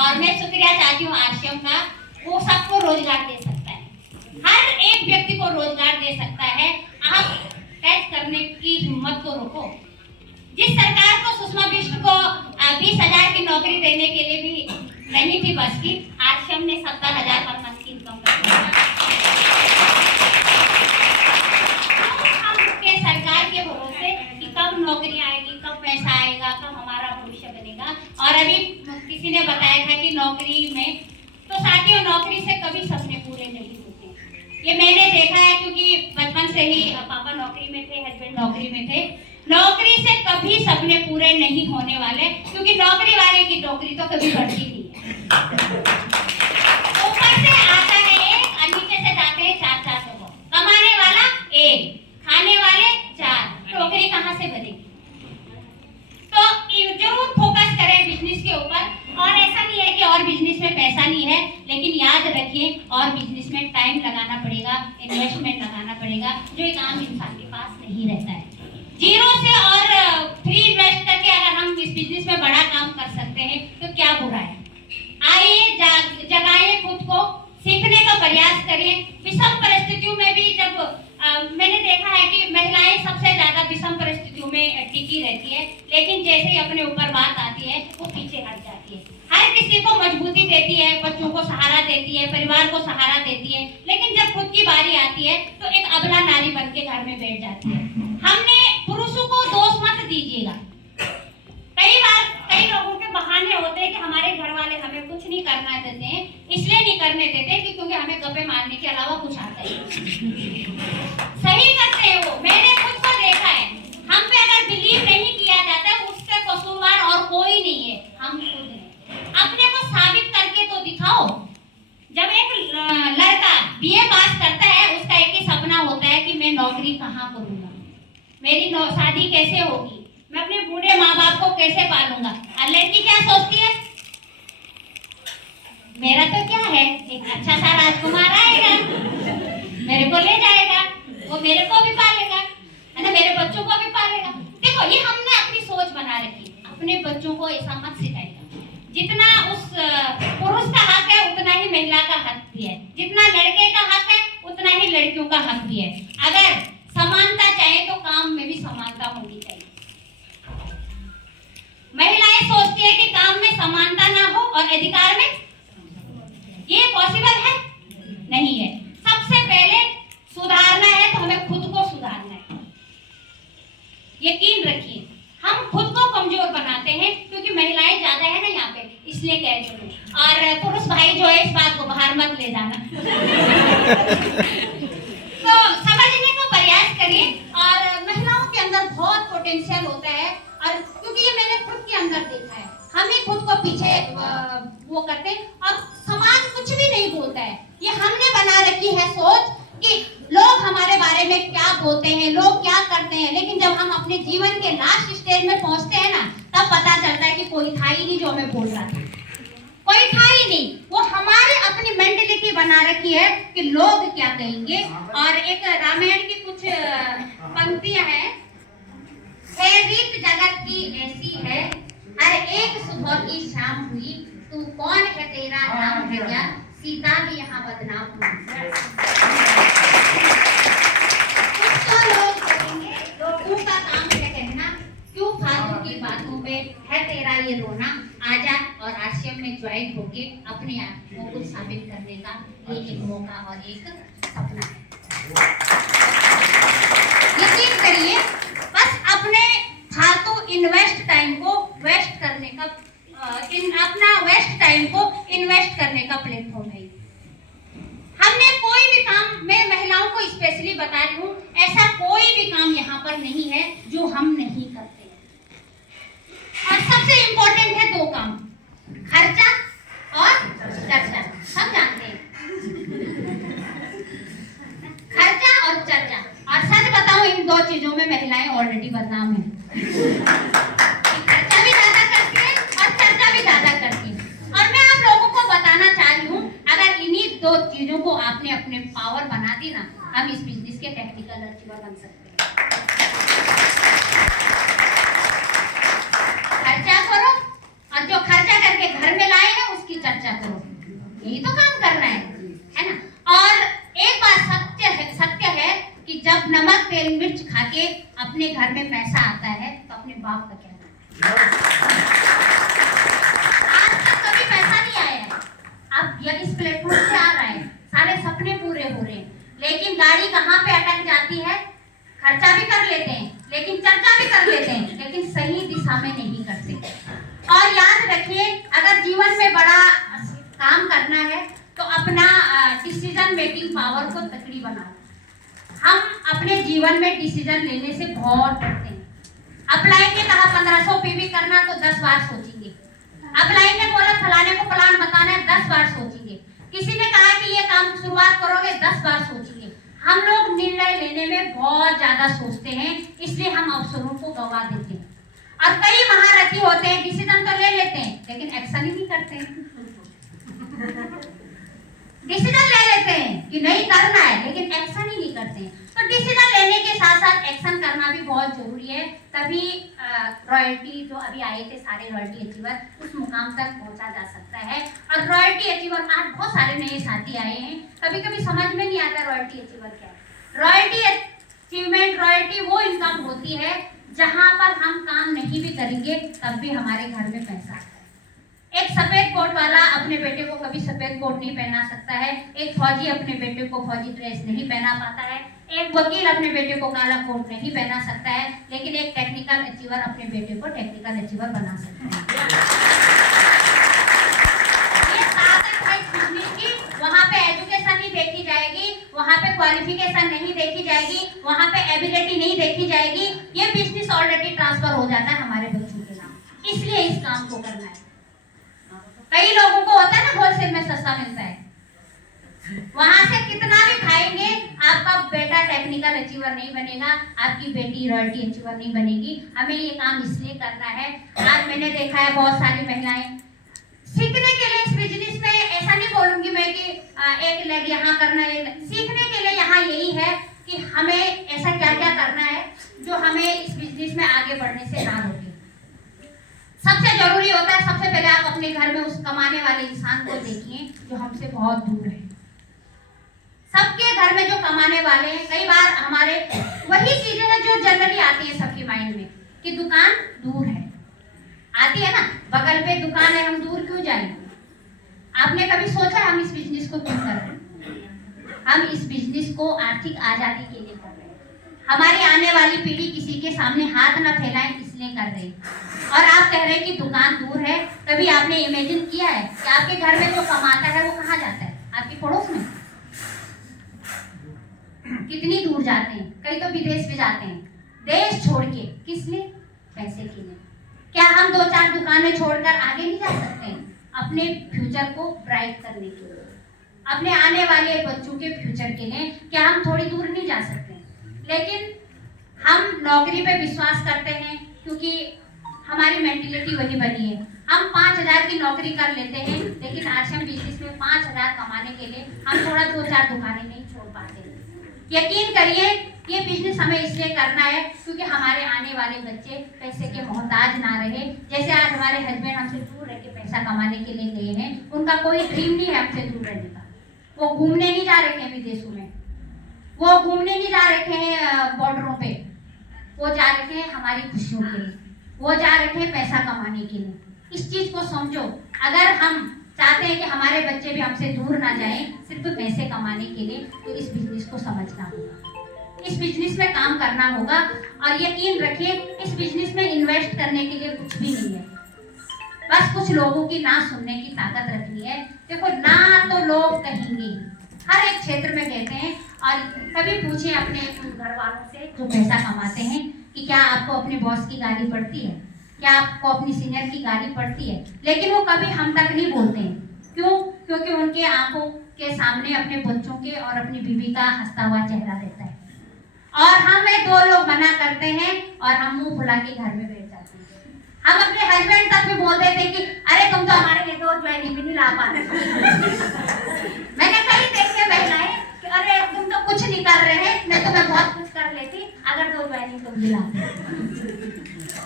और मैं शुक्रिया चाहती हूँ आश्रम का, वो सबको रोजगार दे सकता है, हर एक व्यक्ति को रोजगार दे सकता है। आप टैक्स करने की हिम्मत को रोको। जिस सरकार को सुषमा बिष्ट को 20,000 की नौकरी देने के लिए भी नहीं थी बस की, आश्रम ने 70,000 पर मंथ की इनकम कर दिया। सरकार के भरोसे कि कब नौकरी आएगी, कब पैसा आएगा, कब हमारा भविष्य बनेगा। और अभी किसी ने बताया था कि नौकरी में, तो साथियों नौकरी से कभी सपने पूरे नहीं होते। ये मैंने देखा है क्योंकि बचपन से ही पापा नौकरी में थे, हस्बैंड नौकरी में थे। नौकरी से कभी सपने पूरे नहीं होने वाले, क्योंकि नौकरी वाले की नौकरी तो कभी बढ़ती नहीं है। ऊपर से आता है एक और नीचे से जाते हैं 4-4 लोग, कमाने वाला एक, खाने वाले 4, नौकरी कहाँ से बनेगी? तो जरूर फोकस करें बिजनेस के ऊपर। और ऐसा नहीं है कि और बिजनेस में पैसा नहीं है, लेकिन याद रखिए और बिजनेस में टाइम लगाना पड़ेगा, इन्वेस्टमेंट लगाना पड़ेगा, जो एक आम इंसान के पास नहीं रहता है। जीरो से और फ्री इन्वेस्ट करके अगर हम इस बिजनेस में बड़ा काम कर सकते हैं तो क्या बुरा है। आइए जगाएं खुद को, सीखने का प्रयास करें। विषम परिस्थितियों में भी जब मैंने देखा है कि महिलाएं सबसे ज्यादा विषम परिस्थितियों में टिकी रहती है, लेकिन जैसे ही अपने ऊपर बात आती है वो पीछे हट जाती है। हर किसी को मजबूती देती है, बच्चों को सहारा देती है, परिवार को सहारा देती है, लेकिन जब खुद की बारी आती है तो एक अबला नारी बन के घर में बैठ जाती है। हमने पुरुषों को दोष मत दीजिएगा। कई बार कई लोगों के बहाने होते हैं कि हमारे घर वाले हमें कुछ नहीं करना देते हैं, इसलिए नहीं करने देते कि क्योंकि हमें गप्पे मारने के अलावा कुछ आता है। सही करते हैं वो, मैंने खुद को देखा है। हम पे अगर बिलीव नहीं किया जाता है, उसके कसूरवार और कोई नहीं है, हम खुद हैं। अपने को साबित करके तो दिखाओ। जब एक लड़का बीए पास करता है, उसका एक ही सपना होता है कि मैं नौकरी कहाँ करूंगा, मेरी शादी कैसे होगी, मैं अपने बूढ़े माँ बाप को कैसे पालूंगा। और लड़की क्या सोचती है, मेरा तो क्या है, एक अच्छा सा राजकुमार आएगा, मेरे को ले जाएगा, वो मेरे को भी पालेगा, है ना, मेरे बच्चों को भी पालेगा। देखो ये हमने अपनी सोच बना रखी। अपने बच्चों को ऐसा मत सिखाइएगा। जितना उस पुरुष का हक है उतना ही महिला का हक भी है, जितना लड़के का हक है उतना ही लड़कियों का हक भी है। अगर समानता चाहे तो काम में भी समानता होनी चाहिए। महिलाएं सोचती है कि काम में समानता ना हो और अधिकार में, ये पॉसिबल है नहीं है। सबसे पहले सुधारना है तो हमें खुद को सुधारना है। यकीन रखिए हम खुद को कमजोर बनाते हैं, क्योंकि महिलाएं ज्यादा है ना यहाँ पे, इसलिए कह रही हूँ। और पुरुष भाई जो है इस बात को बाहर मत ले जाना। तो समझने का प्रयास करिए। और महिलाओं के अंदर बहुत पोटेंशियल होता है, और क्योंकि ये मैंने खुद के अंदर देखा है, हम ही खुद को पीछे वो करते हैं और समाज कुछ भी नहीं बोलता है। ये हमने बना रखी है सोच कि लोग हमारे बारे में क्या बोलते हैं, लोग क्या करते हैं, लेकिन जब हम अपने जीवन के लास्ट स्टेज में पहुंचते हैं ना, तब पता चलता है कि कोई था ही नहीं जो हमें बोल रहा था, कोई था ही नहीं। वो हमारे अपनी मेंटलिटी बना रखी है कि लोग क्या कहेंगे। और एक रामायण की कुछ पंक्तियां हैं, रीत जगत की ऐसी है, हर एक सुबह की शाम हुई, तू कौन है तेरा नाम है क्या, सीता भी यहाँ बदनाम हुई। कुछ तो लोग कहेंगे, लोगों का काम है कहना, क्यों फालतू की बातों पे है तेरा ये रोना। आजा और आश्रम में ज्वाइन होके अपने आप को कुछ साबित करने का ये एक मौका और एक सपना है। यकीन करिए, बस अपने फालतू इन्वेस्ट टाइम को वेस्ट करने का अपना वेस्ट टाइम को इन्वेस्ट करने का प्लेटफॉर्म है। हमने कोई भी काम, मैं महिलाओं को स्पेशली बता रही हूँ, ऐसा कोई भी काम यहाँ पर नहीं है जो हम नहीं करते। और सबसे इम्पोर्टेंट है 2 काम, खर्चा और चर्चा। सब जानते हैं खर्चा और चर्चा। और सच बताऊं, इन 2 चीजों में महिलाएं ऑलरेडी बदनाम है। खर्चा भी ज्यादा करती है और चर्चा भी ज्यादा करती है। और मैं आप लोगों को बताना चाह रही हूँ, अगर इन्हीं 2 चीजों को आपने अपने पावर बना दी ना, हम इस बिजनेस के टेक्निकल अचीवर बन सकते हैं। खर्चा करो और जो खर्चा करके घर में लाए ना, उसकी तेल मिर्च खा के अपने घर में पैसा आता है तो अपने बाप का क्या है? आज तक कभी पैसा नहीं आया है। अब यह इस प्लेटफॉर्म से आ रहा है, सारे सपने पूरे हो रहे हैं, लेकिन गाड़ी कहाँ पे अटक जाती है? खर्चा भी कर लेते हैं, लेकिन चर्चा भी कर लेते हैं, लेकिन सही दिशा में नहीं करते। और याद रखिए, अगर जीवन में बड़ा काम करना है तो अपना डिसीजन मेकिंग पावर को तकड़ी बनाओ। हम अपने जीवन में डिसीजन लेने से बहुत डरते हैं। अपलाइन ने कहा 1500 पीवी करना तो 10 बार सोचेंगे। अपलाइन ने बोला फलाने को प्लान बताना है, 10 बार सोचेंगे। किसी ने कहा कि ये काम शुरुआत करोगे, 10 बार सोचेंगे। हम लोग निर्णय लेने में बहुत ज्यादा सोचते हैं, इसलिए हम अवसरों को गंवा देते हैं। और कई महारथी होते हैं, डिसीजन तो ले लेते हैं लेकिन एक्शन ही नहीं करते हैं। डिसीजन ले लेते हैं कि नहीं करना है, लेकिन एक्शन ही नहीं करते हैं। तो डिसीजन लेने के साथ साथ एक्शन करना भी बहुत जरूरी है, तभी रॉयल्टी जो अभी आए थे सारे रॉयल्टी अचीवर, उस मुकाम तक पहुंचा जा सकता है। और रॉयल्टी अचीवर आज बहुत सारे नए साथी आए हैं, कभी कभी समझ में नहीं आता रॉयल्टी अचीवर क्या है। रॉयल्टी अचीवमेंट, रॉयल्टी वो इनकम होती है जहां पर हम काम नहीं भी करेंगे तब भी हमारे घर में पैसा आता है। एक सफेद कोट वाला अपने बेटे को कभी सफेद कोट नहीं पहना सकता है, एक फौजी अपने बेटे को फौजी ड्रेस नहीं पहना पाता है, एक वकील अपने बेटे को काला कोट नहीं पहना सकता है, लेकिन एक टेक्निकल अचीवर अपने बेटे को टेक्निकल अचीवर बना सकता है। ये ताकत है इस बिजनेस की। वहाँ पे एजुकेशन नहीं देखी जाएगी, वहाँ पे क्वालिफिकेशन नहीं देखी जाएगी, वहाँ पे एबिलिटी नहीं देखी जाएगी। ये बिजनेस ऑलरेडी ट्रांसफर हो जाता है हमारे बच्चों के नाम, इसलिए इस काम को करना है। कई लोगों को होता है ना होलसेल में सस्ता मिलता है, वहां से कितना भी खाएंगे, आपका बेटा टेक्निकल अचीवर नहीं बनेगा, आपकी बेटी रॉयल्टी अचीवर नहीं बनेगी। हमें ये काम इसलिए करना है। आज मैंने देखा है बहुत सारी महिलाएं सीखने के लिए इस बिजनेस में, ऐसा नहीं बोलूंगी मैं कि एक लेग यहाँ करना है, सीखने के लिए यहाँ यही है कि हमें ऐसा क्या क्या करना है जो हमें इस बिजनेस में आगे बढ़ने से ना रोके। सबसे जरूरी होता है, सबसे पहले आप अपने घर में उस कमाने वाले इंसान को देखिए जो हमसे बहुत दूर है। सबके घर में जो कमाने वाले हैं, कई बार हमारे वही चीजें हैं जो जनरली आती है सबके माइंड में कि दुकान दूर है, आती है ना, बगल पे दुकान है, हम दूर क्यों जाएं? आपने कभी सोचा हम इस बिजनेस को क्यों कर रहे हैं? हम इस बिजनेस को आर्थिक आजादी के लिए कर रहे हैं। हमारी आने वाली पीढ़ी किसी के सामने हाथ न फैलाएं, इसलिए कर रहे हैं। और आप कह रहे हैं कि दुकान दूर है, कभी आपने इमेजिन किया है कि आपके घर में जो कमाता है वो कहाँ जाता है? आपके पड़ोस में। कितनी दूर जाते हैं, कई तो विदेश भी जाते हैं, देश छोड़ के। किस लिए? पैसे के लिए। क्या हम 2-4 दुकानें छोड़कर आगे नहीं जा सकते? अपने फ्यूचर को ब्राइट करने के लिए, अपने आने वाले बच्चों के फ्यूचर के लिए क्या हम थोड़ी दूर नहीं जा सकते? लेकिन हम नौकरी पे विश्वास करते हैं क्योंकि हमारी मेंटेलिटी वही बनी है। हम 5000 की नौकरी कर लेते हैं, लेकिन आज हम बिजनेस में 5000 कमाने के लिए हम थोड़ा 2-4 दुकानें नहीं छोड़ पाते। यकीन करिए ये बिजनेस हमें इसलिए करना है क्योंकि हमारे आने वाले बच्चे पैसे के मोहताज ना रहे। जैसे आज हमारे हस्बैंड हमसे दूर रह के पैसा कमाने के लिए गए हैं, उनका कोई ड्रीम नहीं है हमसे दूर रहने का। वो घूमने नहीं जा रहे हैं विदेशों में, वो घूमने नहीं जा रहे हैं बॉर्डरों पे, वो जा रहे हैं हमारी खुशियों के लिए, वो जा रहे हैं पैसा कमाने के लिए। इस चीज को समझो। अगर हम चाहते हैं कि हमारे बच्चे भी हमसे दूर ना जाएं सिर्फ पैसे कमाने के लिए, तो इस बिजनेस को समझना होगा, इस बिजनेस में काम करना होगा। और यकीन रखिए इस बिजनेस में इन्वेस्ट करने के लिए कुछ भी नहीं है, बस कुछ लोगों की ना सुनने की ताकत रखनी है। देखो ना तो लोग कहेंगे, हर एक क्षेत्र में कहते हैं। और कभी पूछे अपने घर वालों से जो पैसा कमाते हैं कि क्या आपको अपने बॉस की गाली पड़ती है, क्या आपको अपनी सीनियर की गाली पड़ती है? लेकिन वो कभी हम तक नहीं बोलते हैं। क्यों? क्योंकि उनके आंखों के सामने अपने बच्चों के और अपनी बीवी का हंसता हुआ चेहरा रहता है, और हमें 2 लोग मना करते हैं और हम मुंह फुला के घर में बैठ जाते हैं। हम अपने हस्बैंड तक भी बोल देते हैं कि अरे तुम तो हमारे लिए तो ज्वेलरी भी नहीं ला पा रहे। मैंने कई देखे महिलाएं कि अरे तुम तो कुछ नहीं कर रहे हैं, मैं तुम्हें बहुत कुछ कर लेती अगर 2 ज्वेलरी तुम भी लाते।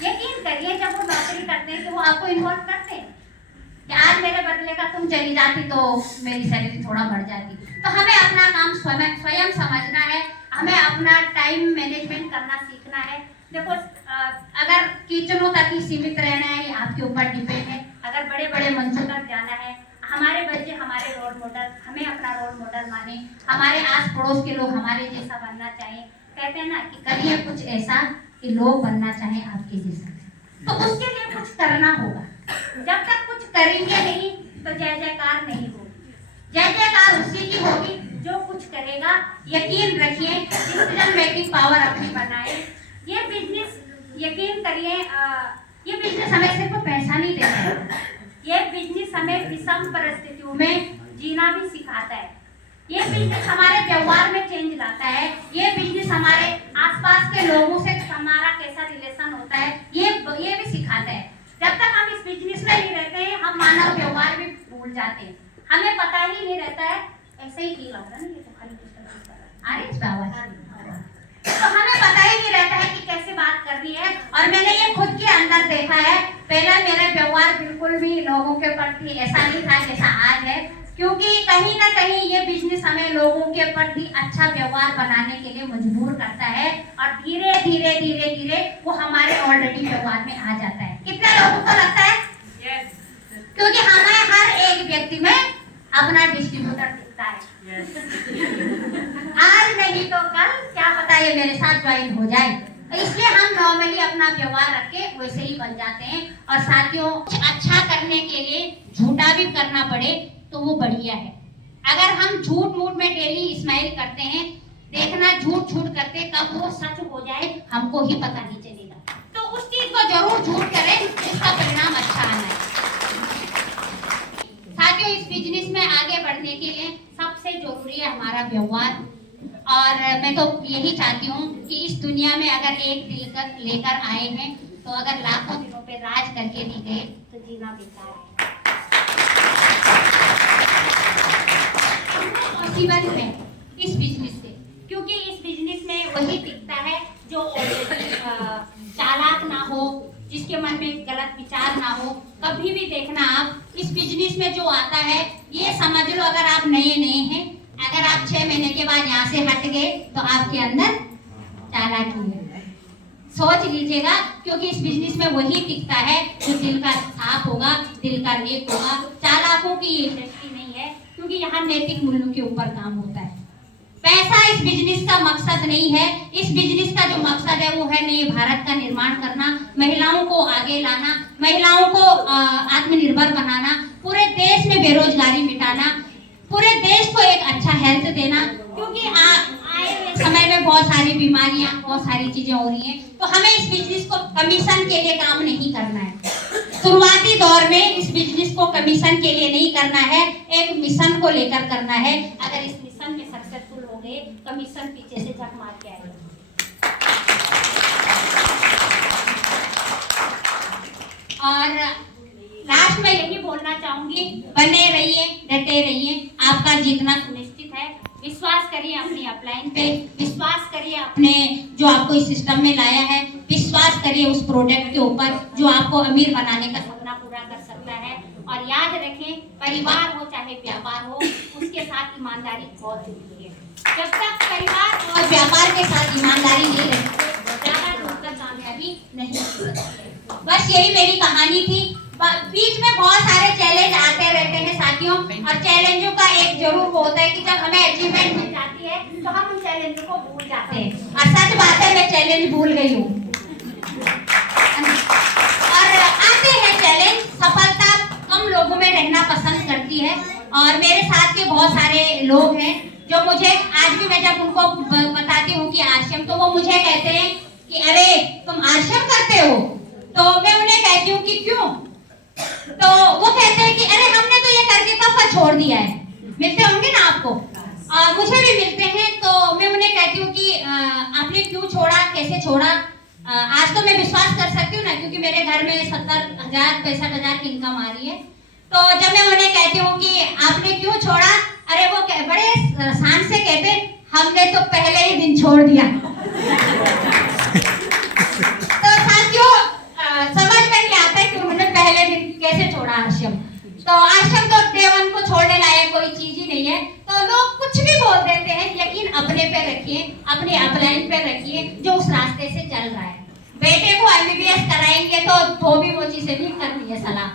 यकीन करिए जब वो नौकरी करते हैं तो वो आपको इन्वॉल्व करते हैं कि आज मेरे बदले का तुम चली जाती तो मेरी सैलरी थोड़ा बढ़ जाती। तो हमें अपना काम स्वयं समझना है, हमें अपना टाइम मैनेजमेंट करना सीखना है। देखो अगर किचनों तक ही सीमित रहना है ये आपके ऊपर डिपेंड है। अगर बड़े बड़े मंचों तक जाना है, हमारे बच्चे हमारे रोल मॉडल, हमें अपना रोल मॉडल माने, हमारे आस पड़ोस के लोग हमारे जैसा बनना चाहें। कहते हैं ना कि करिए कुछ ऐसा कि लोग बनना चाहें आपके जैसा, तो उसके लिए कुछ करना होगा। जब तक कुछ करेंगे नहीं तो जय जयकार नहीं होगी। जय जयकार उसी की होगी जो कुछ करेगा। यकीन रखिए, डिसीजन मेकिंग पावर अपनी बनाए। ये बिजनेस यकीन करिए, ये बिजनेस हमें सिर्फ पैसा नहीं देता है, ये बिजनेस हमें विषम परिस्थितियों में जीना भी सिखाता है। ये बिजनेस हमारे व्यवहार में चेंज लाता है। ये बिजनेस हमारे आसपास के लोगों से हमारा कैसा रिलेशन होता है ये भी सिखाता है। जब तक हम इस बिजनेस में नहीं रहते हैं, हम मानव व्यवहार भी भूल जाते हैं, हमें पता ही नहीं रहता है। ऐसे ही फील होता है ना, ये तो खाली तो हमें पता ही नहीं रहता है कि कैसे बात करनी है। और मैंने ये खुद के अंदर देखा है, पहला मेरा व्यवहार बिल्कुल भी लोगों के प्रति ऐसा नहीं था जैसा आज है, क्योंकि कहीं ना कहीं ये बिजनेस हमें लोगों के प्रति अच्छा व्यवहार बनाने के लिए मजबूर करता है और धीरे धीरे धीरे धीरे वो हमारे ऑलरेडी व्यवहार में आ जाता है। कितने लोगों को लगता है? yes. क्योंकि हमें हर एक व्यक्ति में अपना डिस्ट्रीब्यूटर दिखता है। आज नहीं तो कल क्या पता ये मेरे साथ ज्वाइन हो जाए, तो इसलिए हम नॉर्मली अपना व्यवहार रख के वैसे ही बन जाते हैं। और साथियों, अच्छा करने के लिए झूठा भी करना पड़े तो वो बढ़िया है। अगर हम झूठ मूठ में डेली स्माइल करते हैं, देखना झूठ झूठ करते कब वो सच हो जाए हमको ही पता नहीं चलेगा। तो उस चीज को जरूर झूठ करें, उसका परिणाम अच्छा आना है। साथियों, इस बिजनेस में आगे बढ़ने के लिए सबसे जरूरी है हमारा व्यवहार। और मैं तो यही चाहती हूँ कि इस दुनिया में अगर एक दिल लेकर आए हैं तो अगर लाखों दिनों पे राज करके भी गए तो जीना बेकार है। पॉसिबल है इस बिजनेस से, क्योंकि इस बिजनेस में वही टिकता है जो ऑलरेडी चालाक ना हो, जिसके मन में गलत विचार ना हो। कभी भी देखना आप इस बिजनेस में जो आता है, ये समझ लो अगर आप नए हैं, अगर आप 6 महीने के बाद यहाँ से हट गए तो आपके अंदर चालाकी है। सोच लीजिएगा, क्योंकि इस बिजनेस में वही टिकता है जो दिल का साफ होगा, दिल का नेक होगा। चालाकों की ये इंडस्ट्री नहीं है, क्योंकि यहाँ नैतिक मूल्यों के ऊपर काम होता है। पैसा इस बिजनेस का मकसद नहीं है। इस बिजनेस का जो मकसद है वो है नए भारत का निर्माण करना, महिलाओं को आगे लाना, महिलाओं को आत्मनिर्भर बनाना, पूरे देश में बेरोजगारी मिटाना, पूरे देश को एक अच्छा हेल्थ देना। क्योंकि आए समय में बहुत सारी बीमारियां, बहुत सारी चीजें हो रही हैं, तो हमें इस बिजनेस को कमीशन के लिए काम नहीं करना है। शुरुआती दौर में इस बिजनेस को कमीशन के लिए नहीं करना है, एक मिशन को लेकर करना है। अगर इस मिशन में सक्सेसफुल हो गए, कमीशन पीछे से झक मार के आएगा। और लास्ट में यही बोलना चाहूंगी, बने रहिए, डटे रहिए, आपका जीतना सुनिश्चित है। विश्वास करिए अपनी अपलाइन पे, विश्वास करिए अपने जो आपको इस सिस्टम में लाया है, विश्वास करिए उस प्रोडक्ट के ऊपर जो आपको अमीर बनाने का सपना पूरा कर सकता है। और याद रखें, परिवार हो चाहे व्यापार हो, उसके साथ ईमानदारी बहुत जरूरी है। जब तक परिवार और व्यापार के साथ ईमानदारी नहीं रहती, ज्यादा दूर तक कामयाबी नहीं हो सकती। बस यही मेरी कहानी थी। बीच में बहुत सारे चैलेंज आते रहते हैं साथियों, और चैलेंजों का एक जरूर वो होता है कि जब हमें अचीवमेंट मिल जाती है तो हम उन चैलेंजों को भूल जाते हैं। और सच बात है, मैं चैलेंज भूल गई हूँ। और आते हैं चैलेंज, सफलता कम लोगों में रहना पसंद करती है। और मेरे साथ के बहुत सारे लोग हैं जो मुझे आज भी, मैं जब उनको बताती हूँ कि आश्रम, तो वो मुझे कहते हैं कि अरे तुम आश्रम करते हो, तो मैं उन्हें कहती हूँ कि क्यों, तो वो कहते हैं कि अरे हमने तो ये करके कब का छोड़ दिया है। मिलते होंगे ना आपको, मुझे भी मिलते हैं। तो मैं उन्हें कहती हूँ कि आपने क्यों छोड़ा, कैसे छोड़ा। आज तो मैं विश्वास कर सकती हूँ ना, क्योंकि मेरे घर में 70,000 65,000 की इनकम आ रही है। तो जब मैं उन्हें कहती हूँ कि आपने क्यों छोड़ा, अरे वो बड़े शान से कहते, हमने तो पहले ही दिन छोड़ दिया। तो साथियों, समझ में नहीं आता है कि उन्होंने पहले दिन कैसे छोड़ा आश्रम। तो आश्रम तो देवन को छोड़ने लायक कोई चीज ही नहीं है। तो लोग कुछ भी बोल बोल देते हैं, लेकिन अपने पे रखिए, अपने अपलाइन पे रखिए जो उस रास्ते से चल रहा है। बेटे को एमबीबीएस कराएंगे तो भी वो चीजें नहीं करनी है सलाह।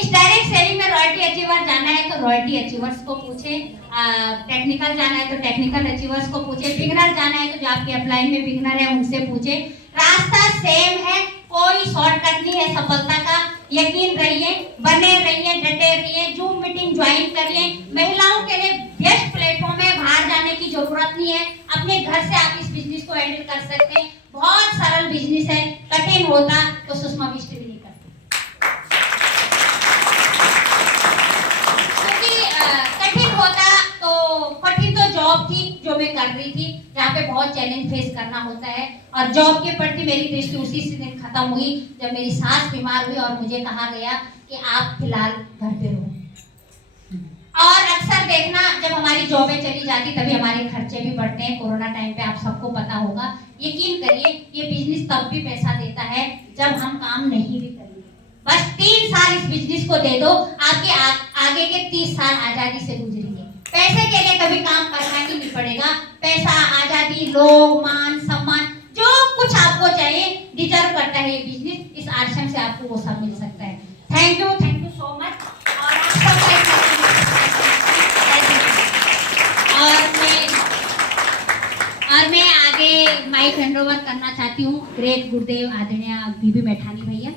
इस डायरेक्ट सेलिंग में रॉयल्टी अचीवर जाना है तो रॉयल्टी अचीवर्स को पूछे, टेक्निकल जाना है तो टेक्निकल अचीवर्स को पूछे, बिगनर जाना है तो जो आपके अपलाइन में बिगनर है उनसे पूछे। रास्ता सेम है, कोई शॉर्टकट नहीं है सफलता का। यकीन रहिए, बने रहिए, डटे रहिए, जूम मीटिंग ज्वाइन करिए। महिलाओं के लिए बेस्ट प्लेटफॉर्म है, बाहर जाने की जरूरत नहीं है, अपने घर से आप इस बिजनेस को हैंडल कर सकते हैं। बहुत सरल बिजनेस है, कठिन होता तो सुषमा बिष्ट भी नहीं करती, क्योंकि कठिन होता तो कठिन तो जॉब थी जो मैं कर रही थी, जहाँ पे बहुत चैलेंज फेस करना होता है। और जॉब के प्रति मेरी दृष्टि उसी से दिन खत्म हुई जब मेरी सास बीमार हुई और मुझे कहा गया कि आप फिलहाल घर पे रहो। और अक्सर देखना, जब हमारी जॉबें चली जाती तभी हमारे खर्चे भी बढ़ते हैं। कोरोना टाइम पे आप सबको पता होगा। यकीन करिए ये बिजनेस तब भी पैसा देता है जब हम काम नहीं भी करेंगे। बस 3 साल इस बिजनेस को दे दो, आपके आगे के 30 साल आजादी से गुजरेंगे। पैसे के लिए कभी काम करना ही नहीं पड़ेगा। पैसा, आजादी, लोग, मान, सम्मान, जो कुछ आपको चाहिए डिजर्व करता है ये बिजनेस। इस आश्रम से आपको वो सब मिल सकता है। Thank you so much. और आप सबका और मैं आगे माइक हैंड ओवर करना चाहती हूँ ग्रेट गुरुदेव आदरणीय बीबी मैठानी भैया।